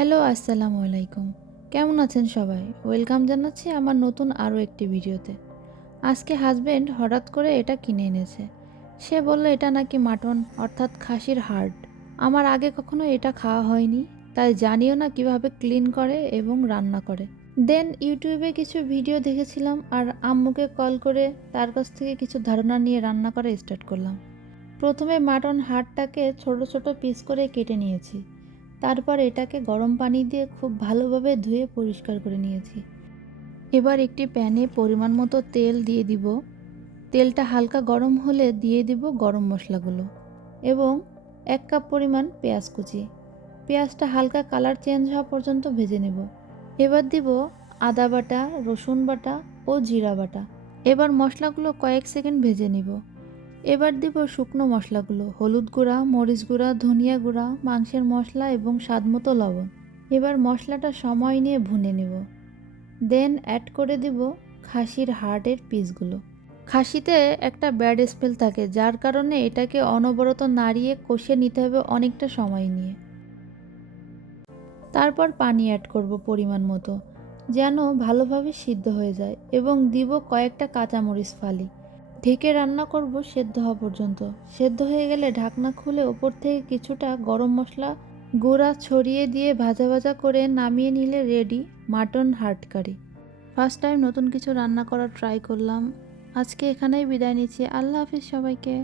Hello, আসসালামু আলাইকুম। কেমন আছেন সবাই? ওয়েলকাম জানাচ্ছি আমার নতুন আরও একটি ভিডিওতে। আজকে হাজবেন্ড হঠাৎ করে এটা কিনে এনেছে। সে বলল এটা নাকি মাটন অর্থাৎ খাসির হার্ট। আমার আগে কখনো এটা খাওয়া হয়নি, তাই জানিও না কিভাবে ক্লিন করে এবং রান্না করে। দেন ইউটিউবে কিছু ভিডিও দেখেছিলাম আর আম্মুকে কল করে তার কাছ থেকে কিছু ধারণা নিয়ে রান্না করা স্টার্ট করলাম। প্রথমে মাটন হাড়টাকে ছোট ছোট পিস করে কেটে নিয়েছি। তারপর এটাকে গরম পানি দিয়ে খুব ভালোভাবে ধুয়ে পরিষ্কার করে নিয়েছি। এবার একটি প্যানে পরিমাণ মতো তেল দিয়ে দিব। তেলটা হালকা গরম হলে দিয়ে দিব গরম মশলাগুলো এবং 1 কাপ পরিমাণ পেঁয়াজ কুচি। পেঁয়াজটা হালকা কালার চেঞ্জ হওয়া পর্যন্ত ভেজে নেব। এবার দিব আদা বাটা, রসুন বাটা ও জিরা বাটা। এবার মশলাগুলো কয়েক সেকেন্ড ভেজে নিব। এবার দিব শুকনো মশলাগুলো, হলুদ গুঁড়া, মরিচ গুঁড়া, ধনিয়া গুঁড়া, মাংসের মশলা এবং স্বাদমতো লবণ। এবার মশলাটা সময় নিয়ে ভুনে নেব। দেন অ্যাড করে দিব খাসির হাড়ের পিসগুলো। খাসিতে একটা ব্যাড স্মেল থাকে, যার কারণে এটাকে অনবরত নাড়িয়ে কষিয়ে নিতে হবে অনেকটা সময় নিয়ে। তারপর পানি অ্যাড করব পরিমাণ মতো, যেন ভালোভাবে সিদ্ধ হয়ে যায়, এবং দিব কয়েকটা কাঁচামরিচ ফালি। ঢেকে রান্না করব সেদ্ধ হওয়া পর্যন্ত। সেদ্ধ হয়ে গেলে ঢাকনা খুলে ওপর থেকে কিছুটা গরম মশলা গুঁড়া ছড়িয়ে দিয়ে ভাজা ভাজা করে নামিয়ে নিলে রেডি মাটন হার্ট কারি। ফার্স্ট টাইম নতুন কিছু রান্না করার ট্রাই করলাম। আজকে এখানেই বিদায় নিচ্ছি। আল্লাহ হাফিজ সবাইকে।